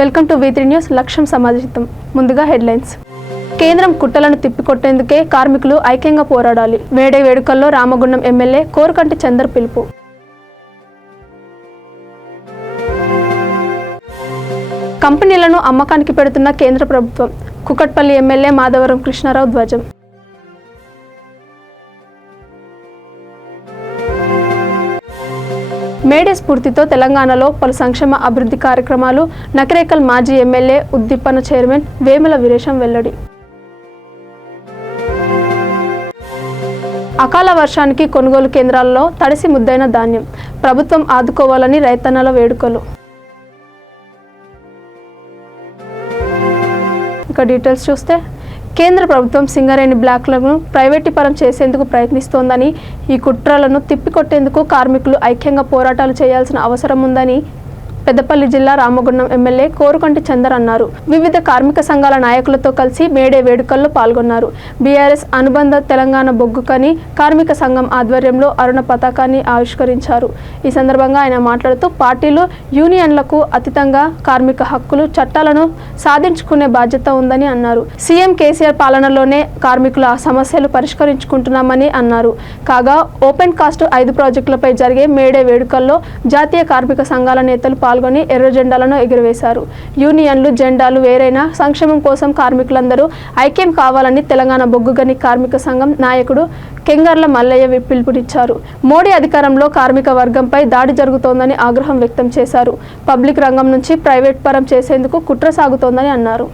Welcome to V3 news. లక్ష్యం సమాజితం. ముందుగా headlines. కేంద్రం కుట్టలను తిప్పికొట్టేందుకే కార్మికులు ఐక్యంగా పోరాడాలి. మేడే వేడుకల్లో రామగుండం ఎమ్మెల్యే కోరుకంటి చందర్ పిలుపు. కంపెనీలను అమ్మకానికి పెడుతున్న కేంద్ర ప్రభుత్వం. కుకట్పల్లి ఎమ్మెల్యే మాధవరం కృష్ణారావు ధ్వజం. మేడే స్ఫూర్తితో తెలంగాణలో పలు సంక్షేమ అభివృద్ధి కార్యక్రమాలు. నకరేకల్ మాజీ ఎమ్మెల్యే ఉద్దీపన చైర్మన్ వేముల వీరేశం వెల్లడి. అకాల వర్షానికి కొనుగోలు కేంద్రాల్లో తడిసి ముద్దైన ధాన్యం. ప్రభుత్వం ఆదుకోవాలని రైతన్నల వేడుకలు. ఇక డీటెయిల్స్ చూస్తే, కేంద్ర ప్రభుత్వం సింగరేణి బ్లాక్లను ప్రైవేటీకరణ చేసేందుకు ప్రయత్నిస్తోందని, ఈ కుట్రలను తిప్పికొట్టేందుకు కార్మికులు ఐక్యంగా పోరాటాలు చేయాల్సిన అవసరం ఉందని పెద్దపల్లి జిల్లా రామగుండం ఎమ్మెల్యే కోరుకంటి చందర్ అన్నారు. వివిధ కార్మిక సంఘాల నాయకులతో కలిసి మేడే వేడుకల్లో పాల్గొన్నారు. బీఆర్ఎస్ అనుబంధ తెలంగాణ బొగ్గుకని కార్మిక సంఘం ఆధ్వర్యంలో అరుణ పతాకాన్ని ఆవిష్కరించారు. ఈ సందర్భంగా ఆయన మాట్లాడుతూ, పార్టీలు యూనియన్లకు అతీతంగా కార్మిక హక్కులు చట్టాలను సాధించుకునే బాధ్యత ఉందని అన్నారు. సీఎం కేసీఆర్ పాలనలోనే కార్మికుల సమస్యలు పరిష్కరించుకుంటున్నామని అన్నారు. కాగా ఓపెన్ కాస్ట్ 5 ప్రాజెక్టులపై జరిగే మేడే వేడుకల్లో జాతీయ కార్మిక సంఘాల నేతలు పాల్గొని ఎర్ర జెండాలను ఎగురవేశారు. యూనియన్లు జెండాలు వేరైనా సంక్షేమం కోసం కార్మికులందరూ ఐక్యం కావాలని తెలంగాణ బొగ్గుగని కార్మిక సంఘం నాయకుడు కెంగర్ల మల్లయ్య పిలుపునిచ్చారు. మోడీ అధికారంలో కార్మిక వర్గంపై దాడి జరుగుతోందని ఆగ్రహం వ్యక్తం చేశారు. పబ్లిక్ రంగం నుంచి ప్రైవేట్ పరం చేసేందుకు కుట్ర సాగుతోందని అన్నారు.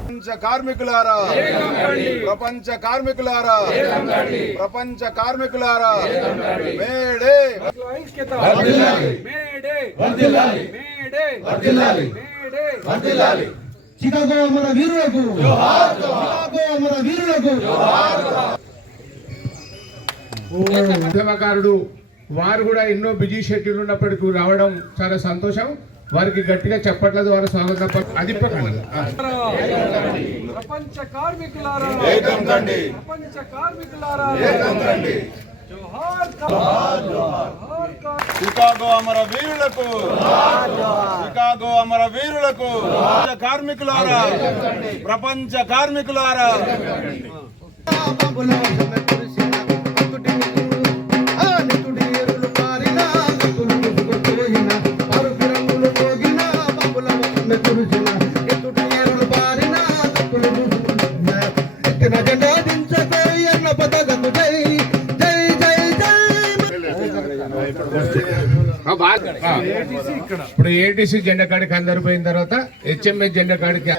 ఉద్యమకారుడు వారు కూడా ఎన్నో బిజీ షెడ్యూల్ ఉన్నప్పటికీ రావడం చాలా సంతోషం. వారికి గట్టిగా చెప్పట్ల ద్వారా స్వాగతం. అది ప్రపంచ కార్మికులారా, ప్రపంచ కార్మికులారా, చికాగో అమర వీరులకు, చికాగో అమర వీరులకు, కార్మికులారా, ప్రపంచ కార్మికులారా. ఇప్పుడు ఏటీసీ జెండా కాడికి అందరు పోయిన తర్వాత హెచ్ఎంఎస్ జెండా కాడికి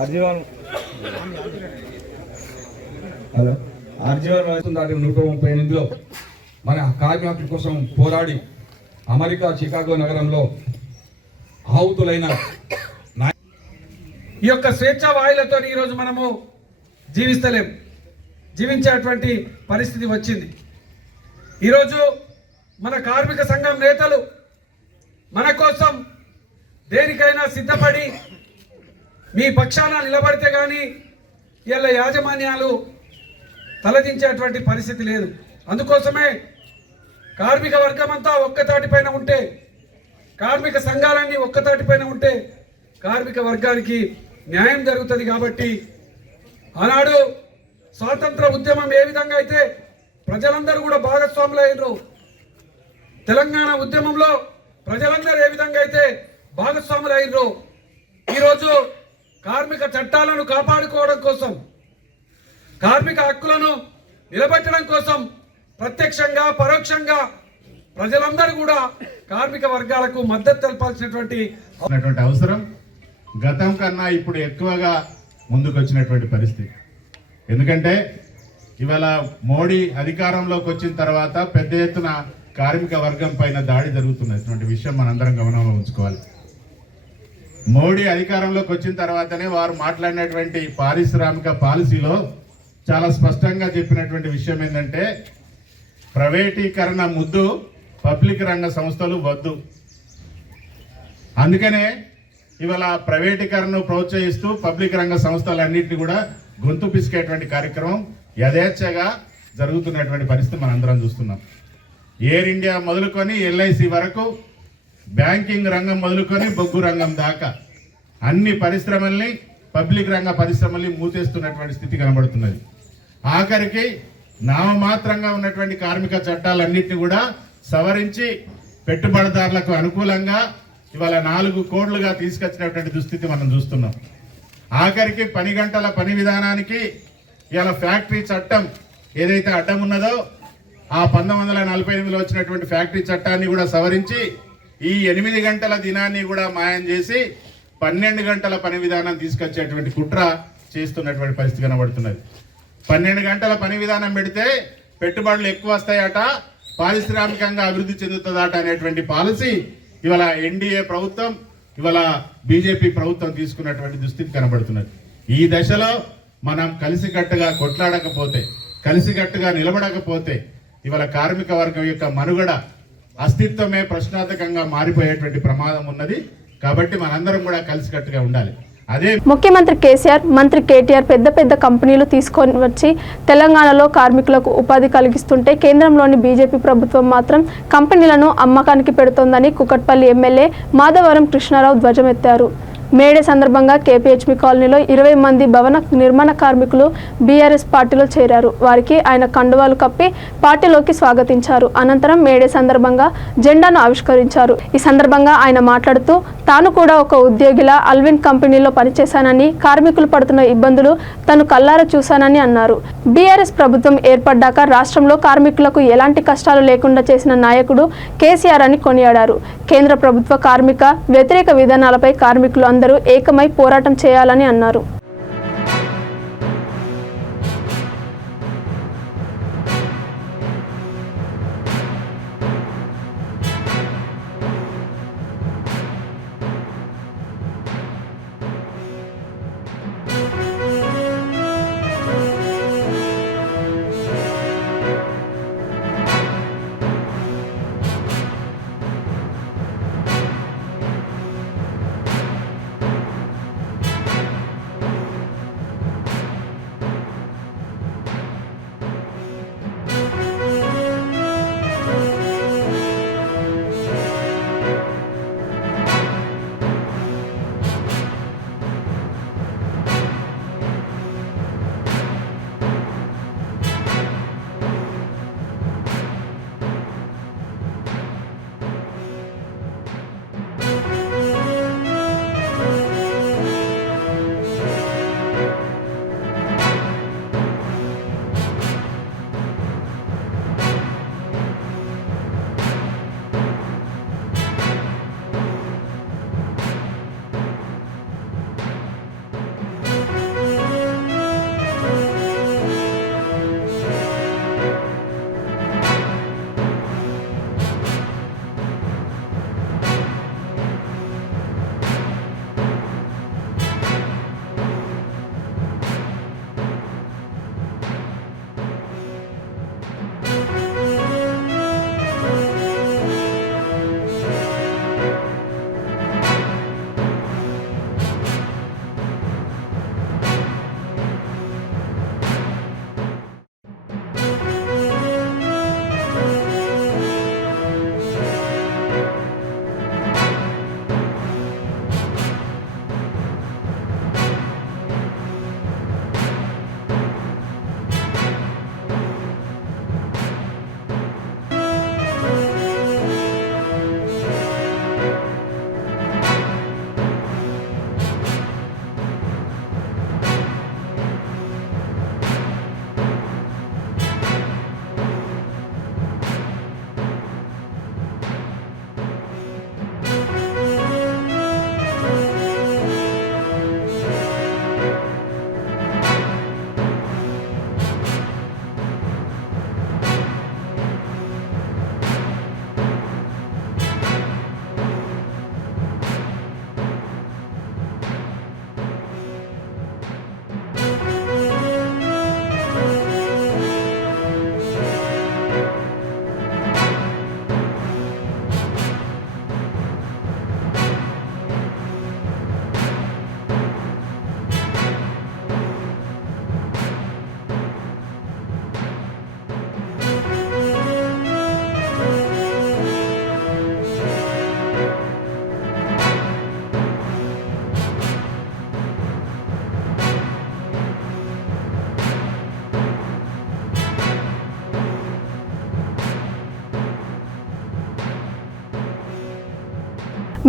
ఆర్జీవన్ 138లో మన కార్మికుల కోసం పోరాడి అమెరికా చికాగో నగరంలో ఆహుతులైన ఈ యొక్క స్వేచ్ఛా వాయులతో ఈరోజు మనము జీవించేటువంటి పరిస్థితి వచ్చింది. ఈరోజు మన కార్మిక సంఘం నేతలు మన కోసం దేనికైనా సిద్ధపడి మీ పక్షాన నిలబడితే కానీ ఇలా యాజమాన్యాలు తలదించేటువంటి పరిస్థితి లేదు. అందుకోసమే కార్మిక వర్గం అంతా ఒక్కతాటిపైన ఉంటే, కార్మిక సంఘాలన్నీ ఒక్కతాటిపైన ఉంటే కార్మిక వర్గానికి న్యాయం జరుగుతుంది. కాబట్టి ఆనాడు స్వాతంత్ర ఉద్యమం ఏ విధంగా అయితే ప్రజలందరూ కూడా భాగస్వాములు అయినరు, తెలంగాణ ఉద్యమంలో ప్రజలందరూ ఏ విధంగా అయితే భాగస్వాములు అయినరు, ఈరోజు కార్మిక చట్టాలను కాపాడుకోవడం కోసం, కార్మిక హక్కులను నిలబెట్టడం కోసం ప్రత్యక్షంగా పరోక్షంగా ప్రజలందరూ కూడా కార్మిక వర్గాలకు మద్దతు తెలపాల్సినటువంటి అవసరం గతం కన్నా ఇప్పుడు ఎక్కువగా ముందుకు వచ్చినటువంటి పరిస్థితి. ఎందుకంటే ఇవాళ మోడీ అధికారంలోకి వచ్చిన తర్వాత పెద్ద ఎత్తున కార్మిక వర్గం పైన దాడి జరుగుతున్నటువంటి విషయం మనందరం గమనంలో ఉంచుకోవాలి. మోడీ అధికారంలోకి వచ్చిన తర్వాతనే వారు మాట్లాడినటువంటి పారిశ్రామిక పాలసీలో చాలా స్పష్టంగా చెప్పినటువంటి విషయం ఏంటంటే, ప్రైవేటీకరణ ముద్దు, పబ్లిక్ రంగ సంస్థలు వద్దు. అందుకనే ఇవాళ ప్రైవేటీకరణను ప్రోత్సహిస్తూ పబ్లిక్ రంగ సంస్థలన్నింటినీ కూడా గొంతు పిసికేటువంటి కార్యక్రమం యథేచ్ఛగా జరుగుతున్నటువంటి పరిస్థితి మనందరం చూస్తున్నాం. ఎయిర్ ఇండియా మొదలుకొని ఎల్ఐసి వరకు, బ్యాంకింగ్ రంగం మొదలుకొని బొగ్గు రంగం దాకా అన్ని పరిశ్రమల్ని, పబ్లిక్ రంగ పరిశ్రమల్ని మూతేస్తున్నటువంటి స్థితి కనబడుతున్నది. ఆఖరికి నామమాత్రంగా ఉన్నటువంటి కార్మిక చట్టాలన్నింటినీ కూడా సవరించి పెట్టుబడిదారులకు అనుకూలంగా ఇవాళ 4 కోడ్లుగా తీసుకొచ్చినటువంటి దుస్థితి మనం చూస్తున్నాం. ఆఖరికి 10 గంటల పని విధానానికి ఇవాళ ఫ్యాక్టరీ చట్టం ఏదైతే అడ్డం ఉన్నదో ఆ 1948లో వచ్చినటువంటి ఫ్యాక్టరీ చట్టాన్ని కూడా సవరించి ఈ 8 గంటల దినాన్ని కూడా మాయం చేసి 12 గంటల పని విధానం తీసుకొచ్చేటువంటి కుట్ర చేస్తున్నటువంటి పరిస్థితి కనబడుతున్నది. 12 గంటల పని విధానం పెడితే పెట్టుబడులు ఎక్కువ వస్తాయట, పారిశ్రామికంగా అభివృద్ధి చెందుతుందట అనేటువంటి పాలసీ ఇవాళ ఎన్డీఏ ప్రభుత్వం, ఇవాళ బీజేపీ ప్రభుత్వం తీసుకున్నటువంటి దుస్థితి కనబడుతున్నది. ఈ దశలో మనం కలిసికట్టుగా కొట్లాడకపోతే, కలిసికట్టుగా నిలబడకపోతే ఇవాళ కార్మిక వర్గం యొక్క మనుగడ, అస్తిత్వమే ప్రశ్నార్థకంగా మారిపోయేటువంటి ప్రమాదం ఉన్నది. కాబట్టి మనందరం కూడా కలిసికట్టుగా ఉండాలి. అదే ముఖ్యమంత్రి కేసీఆర్, మంత్రి కేటీఆర్ పెద్ద కంపెనీలు తీసుకొని వచ్చి తెలంగాణలో కార్మికులకు ఉపాధి కలిగిస్తుంటే కేంద్రంలోని బీజేపీ ప్రభుత్వం మాత్రం కంపెనీలను అమ్మకానికి పెడుతోందని కుకట్పల్లి ఎమ్మెల్యే మాధవరం కృష్ణారావు ధ్వజమెత్తారు. మేడే సందర్భంగా కేపీహెచ్బీ కాలనీలో 20 మంది భవన నిర్మాణ కార్మికులు బీఆర్ఎస్ పార్టీలో చేరారు. వారికి ఆయన కండువాలు కప్పి పార్టీలోకి స్వాగతించారు. అనంతరం మేడే సందర్భంగా జెండాను ఆవిష్కరించారు. ఈ సందర్భంగా ఆయన మాట్లాడుతూ తాను కూడా ఒక ఉద్యోగిలా అల్విన్ కంపెనీలో పనిచేశానని, కార్మికులు పడుతున్న ఇబ్బందులు తను కల్లారా చూశానని అన్నారు. బీఆర్ఎస్ ప్రభుత్వం ఏర్పడ్డాక రాష్ట్రంలో కార్మికులకు ఎలాంటి కష్టాలు లేకుండా చేసిన నాయకుడు కేసీఆర్ అని కొనియాడారు. కేంద్ర ప్రభుత్వ కార్మిక వ్యతిరేక విధానాలపై కార్మికులు అందరూ ఏకమై పోరాటం చేయాలని అన్నారు.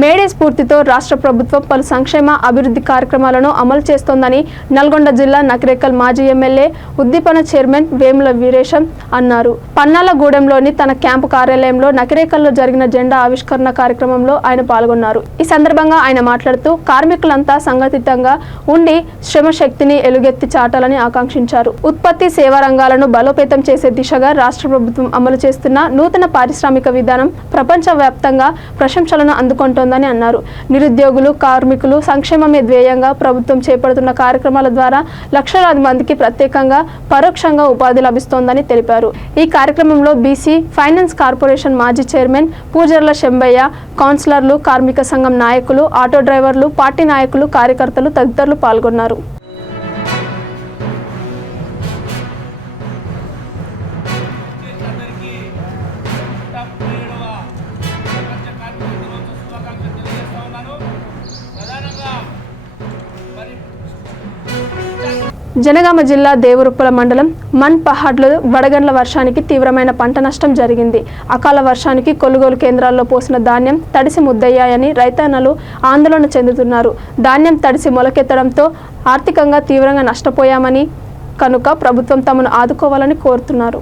మేడే స్ఫూర్తితో రాష్ట్ర ప్రభుత్వం పలు సంక్షేమ అభివృద్ధి కార్యక్రమాలను అమలు చేస్తోందని నల్గొండ జిల్లా నకిరేకల్ మాజీ ఎమ్మెల్యే ఉద్దీపన చైర్మన్ వేముల వీరేశం అన్నారు. పన్నాలగూడెంలోని తన క్యాంపు కార్యాలయంలో నకిరేకల్లో జరిగిన జెండా ఆవిష్కరణ కార్యక్రమంలో ఆయన పాల్గొన్నారు. ఈ సందర్భంగా ఆయన మాట్లాడుతూ కార్మికులంతా సంఘటితంగా ఉండి శ్రమశక్తిని ఎలుగెత్తి చాటాలని ఆకాంక్షించారు. ఉత్పత్తి సేవా రంగాలను బలోపేతం చేసే దిశగా రాష్ట్ర ప్రభుత్వం అమలు చేస్తున్న నూతన పారిశ్రామిక విధానం ప్రపంచవ్యాప్తంగా ప్రశంసలను అందుకుంటోందని అన్నారు. నిరుద్యోగులు, కార్మికులు సంక్షేమమే ధ్యేయంగా ప్రభుత్వం చేపడుతున్న కార్యక్రమాల ద్వారా లక్షలాది మందికి ప్రత్యేకంగా పరోక్షంగా ఉపాధి లభిస్తోందని తెలిపారు. ఈ కార్యక్రమంలో బీసీ ఫైనాన్స్ కార్పొరేషన్ మాజీ చైర్మన్ పూజర్ల శంబయ్య, కౌన్సిలర్లు, కార్మిక సంఘం నాయకులు, ఆటో డ్రైవర్లు, పార్టీ నాయకులు, కార్యకర్తలు తదితరులు పాల్గొన్నారు. జనగామ జిల్లా దేవరుప్పల మండలం మన్ పహాడ్లో వడగండ్ల వర్షానికి తీవ్రమైన పంట నష్టం జరిగింది. అకాల వర్షానికి కొనుగోలు కేంద్రాల్లో పోసిన ధాన్యం తడిసి ముద్దయ్యాయని రైతన్నలు ఆందోళన చెందుతున్నారు. ధాన్యం తడిసి మొలకెత్తడంతో ఆర్థికంగా తీవ్రంగా నష్టపోయామని కనుక ప్రభుత్వం తమను ఆదుకోవాలని కోరుతున్నారు.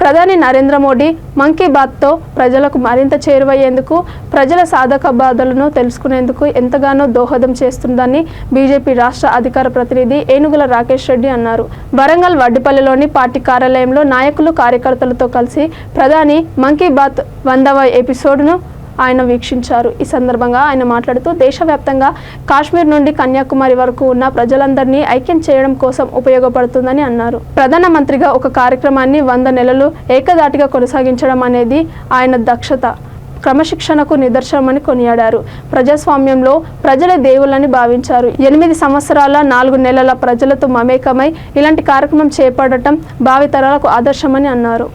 ప్రధాని నరేంద్ర మోడీ మన్ కీ బాత్తో ప్రజలకు మరింత చేరువయ్యేందుకు, ప్రజల సాధక బాధలను తెలుసుకునేందుకు ఎంతగానో దోహదం చేస్తుందని బీజేపీ రాష్ట్ర అధికార ప్రతినిధి ఏనుగుల రాకేష్ రెడ్డి అన్నారు. వరంగల్ వడ్డిపల్లిలోని పార్టీ కార్యాలయంలో నాయకులు, కార్యకర్తలతో కలిసి ప్రధాని మన్ కీ బాత్ 100వ ఎపిసోడ్ను ఆయన వీక్షించారు. ఈ సందర్భంగా ఆయన మాట్లాడుతూ దేశవ్యాప్తంగా కాశ్మీర్ నుండి కన్యాకుమారి వరకు ఉన్న ప్రజలందరినీ ఐక్యం చేయడం కోసం ఉపయోగపడుతుందని అన్నారు. ప్రధానమంత్రిగా ఒక కార్యక్రమాన్ని 100 నెలలు ఏకదాటిగా కొనసాగించడం అనేది ఆయన దక్షత, క్రమశిక్షణకు నిదర్శనమని కొనియాడారు. ప్రజాస్వామ్యంలో ప్రజలే దేవుళ్ళని భావించారు. 8 సంవత్సరాల 4 నెలల ప్రజలతో మమేకమై ఇలాంటి కార్యక్రమం చేపట్టడం భావితరాలకు ఆదర్శమని అన్నారు.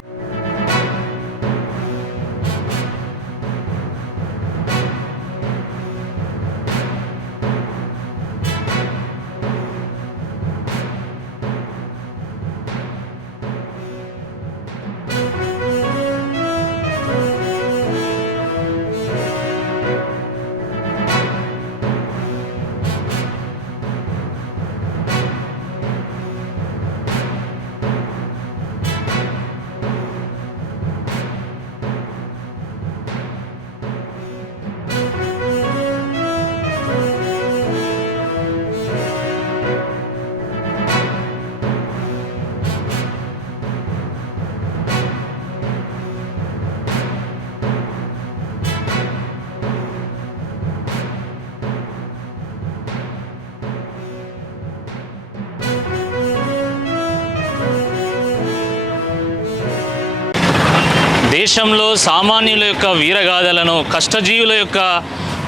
దేశంలో సామాన్యుల యొక్క వీరగాథలను, కష్టజీవుల యొక్క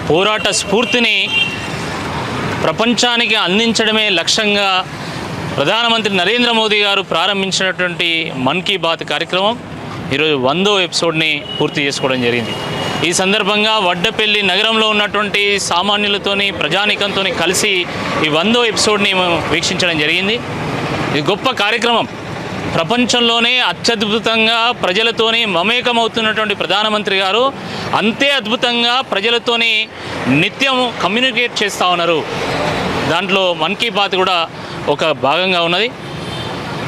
పోరాట స్ఫూర్తిని ప్రపంచానికి అందించడమే లక్ష్యంగా ప్రధానమంత్రి నరేంద్ర మోదీ గారు ప్రారంభించినటువంటి మన్ కీ బాత్ కార్యక్రమం ఈరోజు 100వ ఎపిసోడ్ని పూర్తి చేసుకోవడం జరిగింది. ఈ సందర్భంగా వడ్డపల్లి నగరంలో ఉన్నటువంటి సామాన్యులతోని, ప్రజానికంతో కలిసి ఈ 100వ ఎపిసోడ్ని మేము వీక్షించడం జరిగింది. ఇది గొప్ప కార్యక్రమం. ప్రపంచంలోనే అత్యద్భుతంగా ప్రజలతోని మమేకమవుతున్నటువంటి ప్రధానమంత్రి గారు అంతే అద్భుతంగా ప్రజలతోని నిత్యం కమ్యూనికేట్ చేస్తూ ఉన్నారు. దాంట్లో మన్ కీ బాత్ కూడా ఒక భాగంగా ఉన్నది.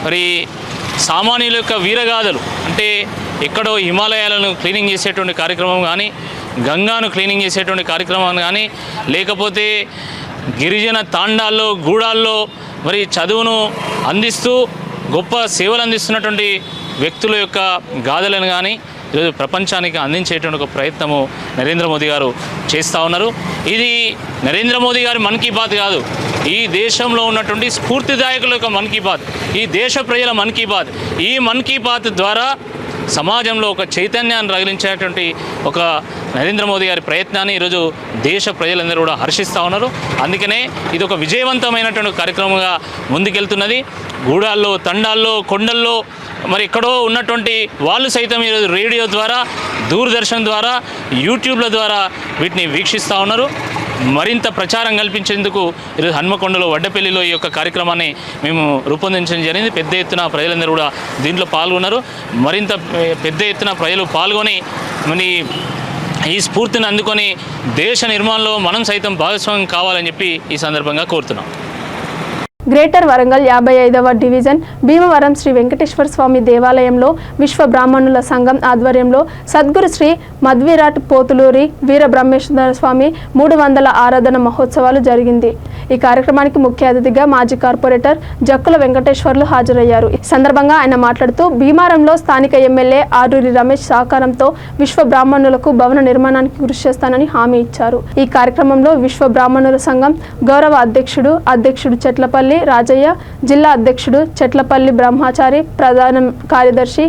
మరి సామాన్యుల యొక్క వీరగాథలు అంటే ఎక్కడో హిమాలయాలను క్లీనింగ్ చేసేటువంటి కార్యక్రమం కానీ, గంగాను క్లీనింగ్ చేసేటువంటి కార్యక్రమం కానీ, లేకపోతే గిరిజన తాండాల్లో, గూడాల్లో మరి చదువును అందిస్తూ గొప్ప సేవలు అందిస్తున్నటువంటి వ్యక్తుల యొక్క గాథలను కానీ ఈరోజు ప్రపంచానికి అందించేటువంటి ఒక ప్రయత్నము నరేంద్ర మోదీ గారు చేస్తూ ఉన్నారు. ఇది నరేంద్ర మోదీ గారి మన్ కీ బాత్ కాదు, ఈ దేశంలో ఉన్నటువంటి స్ఫూర్తిదాయకుల యొక్క మన్ కీ బాత్, ఈ దేశ ప్రజల మన్ కీ బాత్. ఈ మన్ కీ బాత్ ద్వారా సమాజంలో ఒక చైతన్యాన్ని రగిలించేటువంటి ఒక నరేంద్ర మోదీ గారి ప్రయత్నాన్ని ఈరోజు దేశ ప్రజలందరూ కూడా హర్షిస్తూ ఉన్నారు. అందుకనే ఇది ఒక విజయవంతమైనటువంటి కార్యక్రమంగా ముందుకెళ్తున్నది. గూడాల్లో, తండాల్లో, కొండల్లో మరి ఎక్కడో ఉన్నటువంటి వాళ్ళు సైతం ఈరోజు రేడియో ద్వారా, దూరదర్శన్ ద్వారా, యూట్యూబ్ల ద్వారా వీటిని వీక్షిస్తూ ఉన్నారు. మరింత ప్రచారం కల్పించేందుకు ఈరోజు హన్మకొండలో, వడ్డపల్లిలో ఈ యొక్క కార్యక్రమాన్ని మేము రూపొందించడం జరిగింది. పెద్ద ఎత్తున ప్రజలందరూ కూడా దీంట్లో పాల్గొన్నారు. మరింత పెద్ద ఎత్తున ప్రజలు పాల్గొని మరి ఈ స్ఫూర్తిని అందుకొని దేశ నిర్మాణంలో మనం సైతం భాగస్వామ్యం కావాలని చెప్పి ఈ సందర్భంగా కోరుతున్నాం. గ్రేటర్ వరంగల్ 55వ డివిజన్ భీమవరం శ్రీ వెంకటేశ్వర స్వామి దేవాలయంలో విశ్వ బ్రాహ్మణుల సంఘం ఆధ్వర్యంలో సద్గురు శ్రీ మధ్విరాట్ పోతులూరి వీరబ్రహ్మేశ్వర స్వామి 300వ ఆరాధన మహోత్సవాలు జరిగింది. ఈ కార్యక్రమానికి ముఖ్య అతిథిగా మాజీ కార్పొరేటర్ జక్కుల వెంకటేశ్వర్లు హాజరయ్యారు. ఈ సందర్భంగా ఆయన మాట్లాడుతూ భీమవరంలో స్థానిక ఎమ్మెల్యే ఆరూరి రమేష్ సహకారంతో విశ్వ బ్రాహ్మణులకు భవన నిర్మాణానికి కృషి చేస్తానని హామీ ఇచ్చారు. ఈ కార్యక్రమంలో విశ్వ బ్రాహ్మణుల సంఘం గౌరవ అధ్యక్షుడు చెట్లపల్లి రాజయ్య, జిల్లా అధ్యక్షుడు చెట్లపల్లి బ్రహ్మచారి, ప్రధాన కార్యదర్శి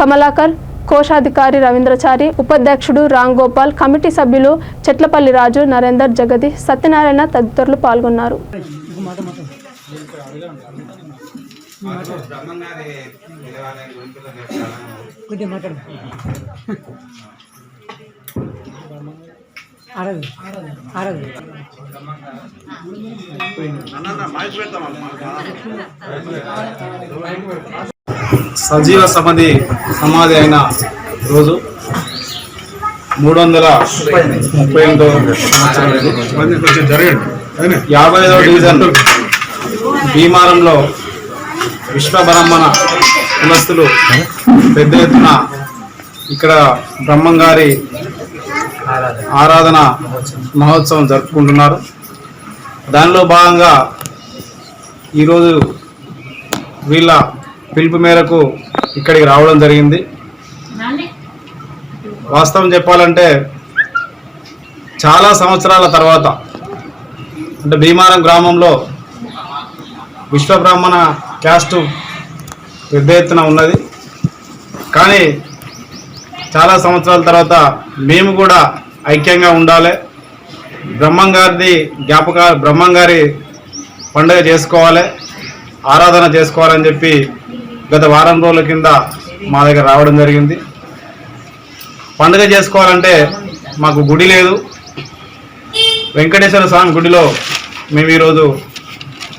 కమలాకర్, కోశాధికారి రవీంద్రచారి, ఉపాధ్యక్షుడు రామ్ గోపాల్, కమిటీ సభ్యులు చెట్లపల్లి రాజు, నరేందర్, జగదీష్, సత్యనారాయణ తదితరులు పాల్గొన్నారు. సజీవ సమాధి అయిన రోజు 338వ సంవత్సరం 55వ డివిజన్ భీమవరంలో విశ్వ బ్రాహ్మణ కులస్తులు పెద్ద ఎత్తున ఇక్కడ బ్రహ్మంగారి ఆరాధన మహోత్సవం జరుపుకుంటున్నారు. దానిలో భాగంగా ఈరోజు వీళ్ళ పిలుపు మేరకు ఇక్కడికి రావడం జరిగింది. వాస్తవం చెప్పాలంటే చాలా సంవత్సరాల తర్వాత అంటే భీమవరం గ్రామంలో విశ్వ బ్రాహ్మణ క్యాస్టు పెద్ద ఎత్తున ఉన్నది. కానీ చాలా సంవత్సరాల తర్వాత మేము కూడా ఐక్యంగా ఉండాలి, బ్రహ్మంగారి పండుగ చేసుకోవాలి, ఆరాధన చేసుకోవాలని చెప్పి గత వారం రోజుల కింద మా దగ్గర రావడం జరిగింది. పండుగ చేసుకోవాలంటే మాకు గుడి లేదు. వెంకటేశ్వర స్వామి గుడిలో మేము ఈరోజు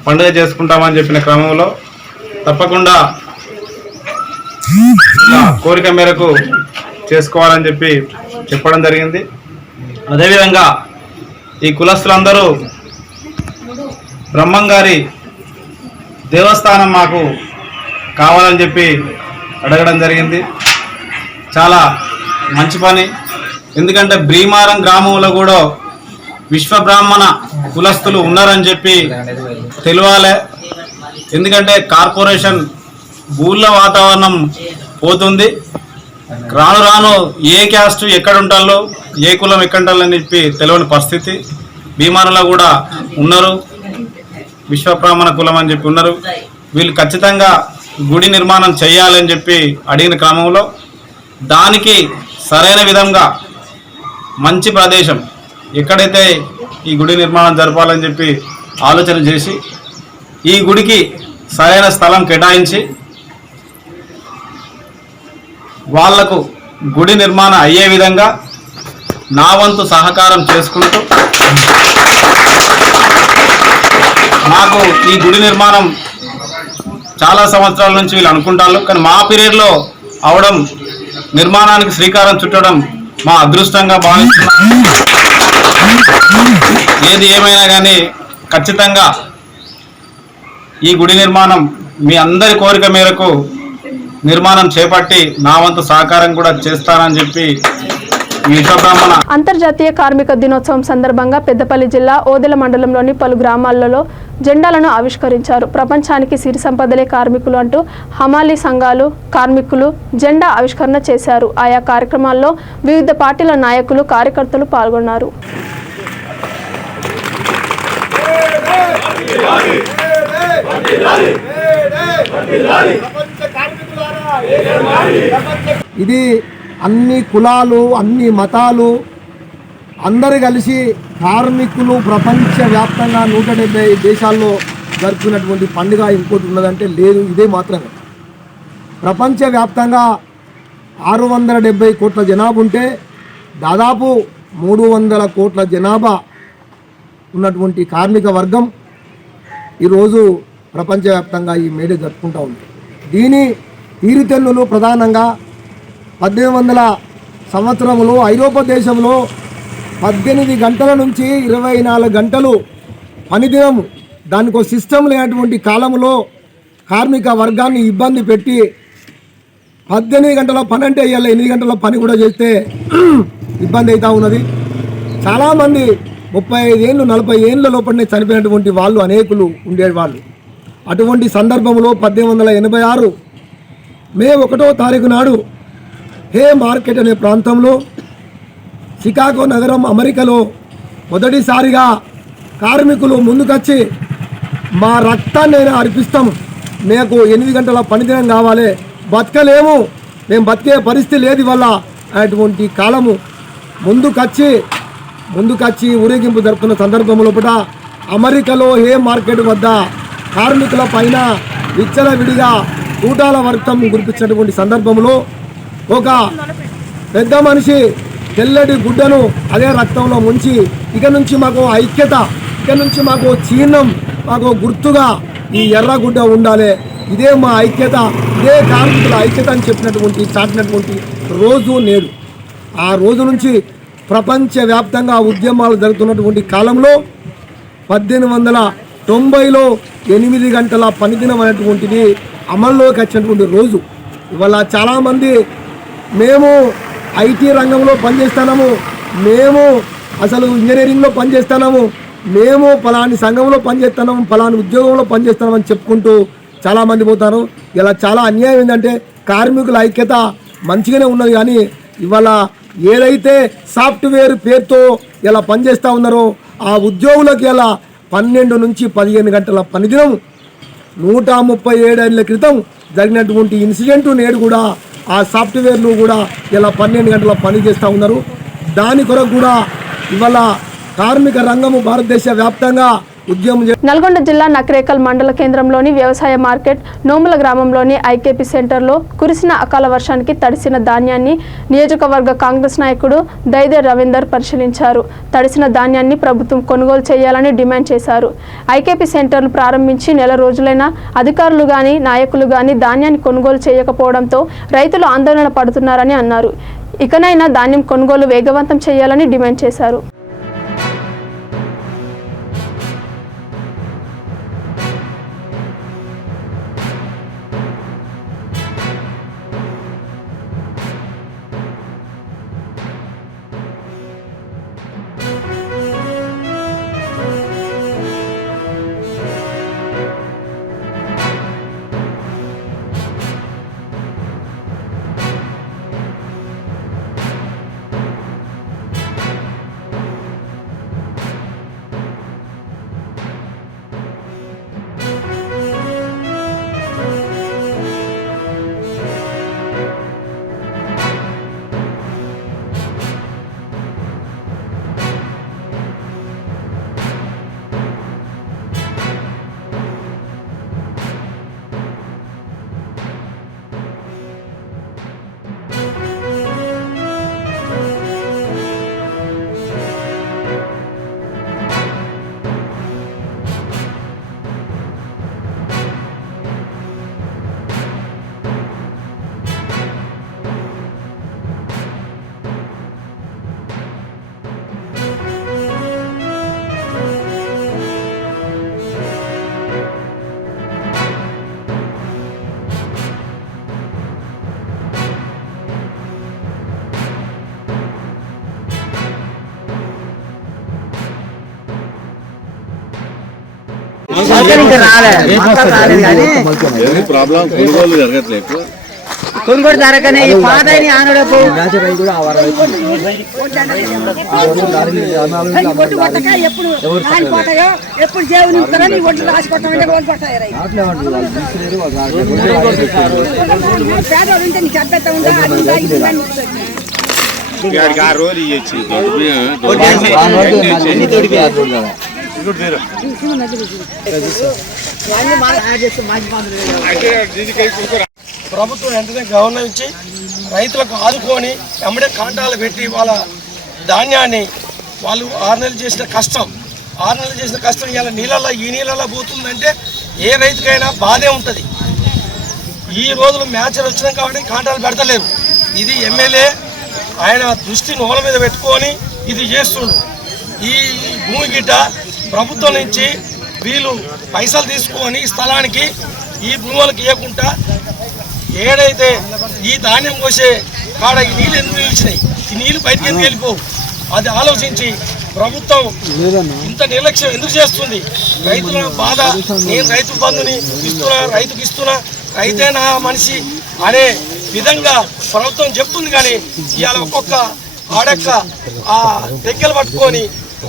పండుగ చేసుకుంటామని చెప్పిన క్రమంలో తప్పకుండా కోరిక మేరకు చేసుకోవాలని చెప్పి చెప్పడం జరిగింది. అదేవిధంగా ఈ కులస్తులందరూ బ్రహ్మంగారి దేవస్థానం మాకు కావాలని చెప్పి అడగడం జరిగింది. చాలా మంచి పని. ఎందుకంటే భీమవరం గ్రామంలో కూడా విశ్వ బ్రాహ్మణ కులస్తులు ఉన్నారని చెప్పి తెలియాలి. ఎందుకంటే కార్పొరేషన్ ఊళ్ళో వాతావరణం పోతుంది. రాను రాను ఏ క్యాస్ట్ ఎక్కడ ఉంటాలో, ఏ కులం ఎక్కడుంటాలని చెప్పి తెలియని పరిస్థితి. భీమవరంలో కూడా ఉన్నారు, విశ్వ బ్రాహ్మణ కులం అని చెప్పి ఉన్నారు. వీళ్ళు ఖచ్చితంగా గుడి నిర్మాణం చేయాలని చెప్పి అడిగిన క్రమంలో దానికి సరైన విధంగా మంచి ప్రదేశం ఎక్కడైతే ఈ గుడి నిర్మాణం జరపాలని చెప్పి ఆలోచన చేసి ఈ గుడికి సరైన స్థలం కేటాయించి వాళ్లకు గుడి నిర్మాణం అయ్యే విధంగా నా వంతు సహకారం చేసుకుంటూ నాకు ఈ గుడి నిర్మాణం చాలా సంవత్సరాల నుంచి వీళ్ళు అనుకుంటారు, కానీ మా పీరియడ్లో అవడం నిర్మాణానికి శ్రీకారం చుట్టడం మా అదృష్టంగా భావిస్తున్నాం. ఏది ఏమైనా కానీ ఖచ్చితంగా ఈ గుడి నిర్మాణం మీ అందరి కోరిక మేరకు నిర్మాణం చేపట్టి నా వంతు సహకారం కూడా చేస్తానని చెప్పి అంతర్జాతీయ కార్మిక దినోత్సవం సందర్భంగా పెద్దపల్లి జిల్లా ఓదెల మండలంలోని పలు గ్రామాలలో జెండాలను ఆవిష్కరించారు. ప్రపంచానికి సిరి సంపదలే కార్మికులు అంటూ హమాలీ సంఘాలు కార్మికులు జెండా ఆవిష్కరణ చేశారు. ఆయా కార్యక్రమాల్లో వివిధ పార్టీల నాయకులు కార్యకర్తలు పాల్గొన్నారు. ఇది అన్ని కులాలు అన్ని మతాలు అందరూ కలిసి కార్మికులు ప్రపంచవ్యాప్తంగా 170 దేశాల్లో జరుపుకున్నటువంటి పండుగ ఇంకోటి ఉన్నదంటే లేదు, ఇదే మాత్రమే. ప్రపంచవ్యాప్తంగా 670 కోట్ల జనాభా ఉంటే దాదాపు 300 కోట్ల జనాభా ఉన్నటువంటి కార్మిక వర్గం ఈరోజు ప్రపంచవ్యాప్తంగా ఈ మేడే జరుపుకుంటూ ఉంది. దీని తీరుతెన్నులు ప్రధానంగా 1800 సంవత్సరంలో ఐరోపా దేశంలో 18 గంటల నుంచి 24 గంటలు పనిదినం, దానికి ఒక సిస్టమ్ లేనటువంటి కాలంలో కార్మిక వర్గాన్ని ఇబ్బంది పెట్టి 18 గంటల పని అంటే ఇవాళ 8 గంటల పని కూడా చేస్తే ఇబ్బంది అవుతూ ఉన్నది. చాలామంది 35 ఏళ్ళు 40 ఏళ్ళ లోపలనే చనిపోయినటువంటి వాళ్ళు అనేకులు ఉండేవాళ్ళు. అటువంటి సందర్భంలో 1886 మే 1వ తారీఖు నాడు హే మార్కెట్ అనే ప్రాంతంలో చికాగో నగరం అమెరికాలో మొదటిసారిగా కార్మికులు ముందుకొచ్చి మా రక్తాన్ని అర్పిస్తాం, మీకు 8 గంటల పనిదినం కావాలి, బతకలేము, మేము బతికే పరిస్థితి లేదు వల్ల అటువంటి కాలము ముందుకొచ్చి ఊరేగింపు జరుపుతున్న సందర్భంలో కూడా అమెరికాలో హే మార్కెట్ వద్ద కార్మికుల పైన విచ్చలవిడిగా కూటాల వర్గం గుర్తించినటువంటి సందర్భంలో ఒక పెద్ద మనిషి తెల్లటి గుడ్డను అదే రక్తంలో ముంచి ఇక నుంచి మాకు ఐక్యత, ఇక నుంచి మాకు చిహ్నం, మాకు గుర్తుగా ఈ ఎర్రగుడ్డ ఉండాలి, ఇదే మా ఐక్యత, ఇదే కార్మికుల ఐక్యత అని చాటినటువంటి రోజు నేడు. ఆ రోజు నుంచి ప్రపంచవ్యాప్తంగా ఉద్యమాలు జరుగుతున్నటువంటి కాలంలో 1890లో 8 గంటల పనిదినం అనేటువంటిది అమల్లోకి వచ్చినటువంటి రోజు. ఇవాళ చాలామంది మేము ఐటీ రంగంలో పనిచేస్తున్నాము, మేము అసలు ఇంజనీరింగ్లో పనిచేస్తున్నాము, మేము పలాని సంఘంలో పనిచేస్తున్నాము, పలాని ఉద్యోగంలో పనిచేస్తున్నాము అని చెప్పుకుంటూ చాలామంది పోతారు. ఇలా చాలా అన్యాయం ఏంటంటే కార్మికుల ఐక్యత మంచిగానే ఉన్నది, కానీ ఇవాళ ఏదైతే సాఫ్ట్వేర్ పేరుతో ఇలా పనిచేస్తూ ఉన్నారో ఆ ఉద్యోగులకు ఇలా 12 నుంచి 15 గంటల పనిదినం 137 ఏళ్ల క్రితం జరిగినటువంటి ఇన్సిడెంట్ నేడు కూడా ఆ సాఫ్ట్వేర్లు కూడా ఇలా 12 గంటల పని చేస్తూ ఉన్నారు. దాని కొరకు కూడా ఇవాళ కార్మిక రంగము భారతదేశ వ్యాప్తంగా నల్గొండ జిల్లా నకరేకల్ మండల కేంద్రంలోని వ్యవసాయ మార్కెట్ నోముల గ్రామంలోని ఐకేపీ సెంటర్లో కురిసిన అకాల వర్షానికి తడిసిన ధాన్యాన్ని నియోజకవర్గ కాంగ్రెస్ నాయకుడు దైదే రవీందర్ పరిశీలించారు. తడిసిన ధాన్యాన్ని ప్రభుత్వం కొనుగోలు చేయాలని డిమాండ్ చేశారు. ఐకేపీ సెంటర్ను ప్రారంభించి నెల రోజులైనా అధికారులు గాని నాయకులు గాని ధాన్యాన్ని కొనుగోలు చేయకపోవడంతో రైతులు ఆందోళన పడుతున్నారని అన్నారు. ఇకనైనా ధాన్యం కొనుగోలు వేగవంతం చేయాలని డిమాండ్ చేశారు. కొనుగోలు జరగనే పాత ఆనడపు ఎప్పుడు దేవుని ఒడ్లు రాసి కొట్టమంటే పేదవాడు ఉంటే నీకు అభ్యర్థం ఉందా ప్రభుత్వం వెంటనే గవర్నరించి రైతులకు ఆదుకొని ఎమ్మడే కాంటాలు పెట్టి వాళ్ళ ధాన్యాన్ని వాళ్ళు 6 నెలలు చేసిన కష్టం ఇవాళ నీళ్ళల్లో ఈ నీళ్ళల్లో పోతుందంటే ఏ రైతుకైనా బాధే ఉంటుంది. ఈ రోజులు మ్యాచ్లు వచ్చినాం కాబట్టి కాంటాలు పెడతలేరు. ఇది ఎమ్మెల్యే ఆయన దృష్టి నోల మీద పెట్టుకొని ఇది చేస్తుండు. ఈ భూమి గిట్ట ప్రభుత్వం నుంచి వీళ్ళు పైసలు తీసుకొని స్థలానికి ఈ భూములకు ఇవ్వకుండా ఏడైతే ఈ ధాన్యం కోసే కాడ ఈ నీళ్ళు ఎందుకు నిలిచినాయి, ఈ నీళ్ళు బయటికి ఎందుకు వెళ్ళిపోవు, అది ఆలోచించి ప్రభుత్వం ఇంత నిర్లక్ష్యం ఎందుకు చేస్తుంది? రైతుల బాధ, నేను రైతు బంధుని ఇస్తున్నా, రైతుకి ఇస్తున్నా, రైతే నా మనిషి అనే విధంగా ప్రభుత్వం చెప్తుంది. కానీ ఇవాళ ఒక్కొక్క ఆడక్క ఆ తెగ్గలు పట్టుకొని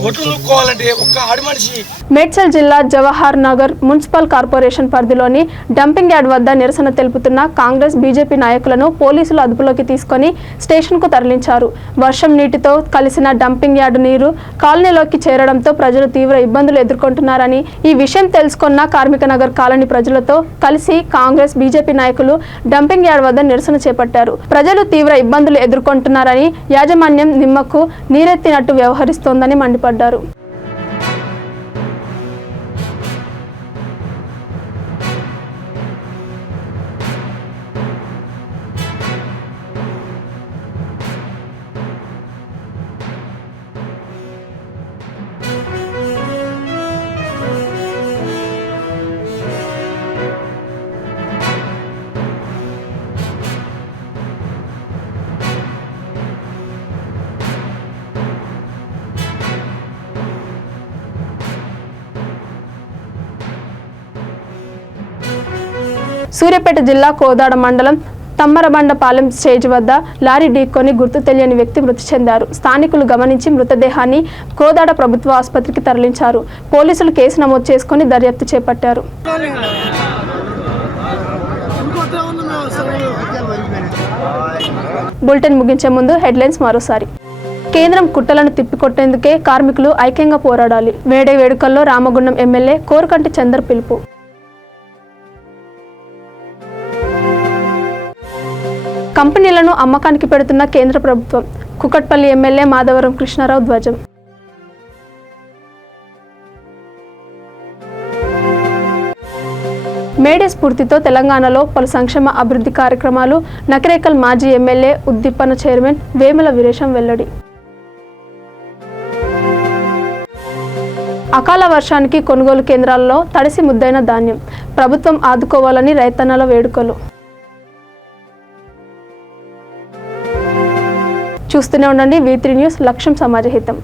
ఓట్లు నూక్కోవాలంటే ఒక్క ఆడి మనిషి. మేడ్చల్ జిల్లా జవహర్ నగర్ మున్సిపల్ కార్పొరేషన్ పరిధిలోని డంపింగ్ యార్డ్ వద్ద నిరసన తెలుపుతున్న కాంగ్రెస్ బీజేపీ నాయకులను పోలీసులు అదుపులోకి తీసుకొని స్టేషన్కు తరలించారు. వర్షం నీటితో కలిసిన డంపింగ్ యార్డు నీరు కాలనీలోకి చేరడంతో ప్రజలు తీవ్ర ఇబ్బందులు ఎదుర్కొంటున్నారని ఈ విషయం తెలుసుకున్న కార్మిక నగర్ కాలనీ ప్రజలతో కలిసి కాంగ్రెస్ బీజేపీ నాయకులు డంపింగ్ యార్డ్ వద్ద నిరసన చేపట్టారు. ప్రజలు తీవ్ర ఇబ్బందులు ఎదుర్కొంటున్నారని యాజమాన్యం నిమ్మకు నీరెత్తినట్టు వ్యవహరిస్తోందని మండిపడ్డారు. సూర్యాపేట జిల్లా కోదాడ మండలం తమ్మరబండపాలెం స్టేజ్ వద్ద లారీ ఢీకొని గుర్తు తెలియని వ్యక్తి మృతి చెందారు. స్థానికులు గమనించి మృతదేహాన్ని కోదాడ ప్రభుత్వ ఆసుపత్రికి తరలించారు. పోలీసులు కేసు నమోదు చేసుకుని దర్యాప్తు చేపట్టారు. బులెటిన్ ముగించే ముందు హెడ్లైన్స్ మరోసారి. కేంద్రం కుట్రలను తిప్పికొట్టేందుకే కార్మికులు ఐక్యంగా పోరాడాలి. మేడే వేడుకల్లో రామగుండం ఎమ్మెల్యే కోరుకంటి చందర్ పిలుపు. కంపెనీలను అమ్మకానికి పెడుతున్న కేంద్ర ప్రభుత్వం. కుకట్పల్లి ఎమ్మెల్యే మాధవరం కృష్ణారావు ధ్వజం. మేడే స్ఫూర్తితో తెలంగాణలో పలు సంక్షేమ అభివృద్ధి కార్యక్రమాలు. నకిరేకల్ మాజీ ఎమ్మెల్యే ఉద్దీపన చైర్మన్ వేముల వీరేశం వెల్లడి. అకాల వర్షానికి కొనుగోలు కేంద్రాల్లో తడిసి ముద్దైన ధాన్యం. ప్రభుత్వం ఆదుకోవాలని రైతన్నల వేడుకలు. చూస్తూనే ఉండండి V3 న్యూస్, లక్ష్యం సమాజహితం.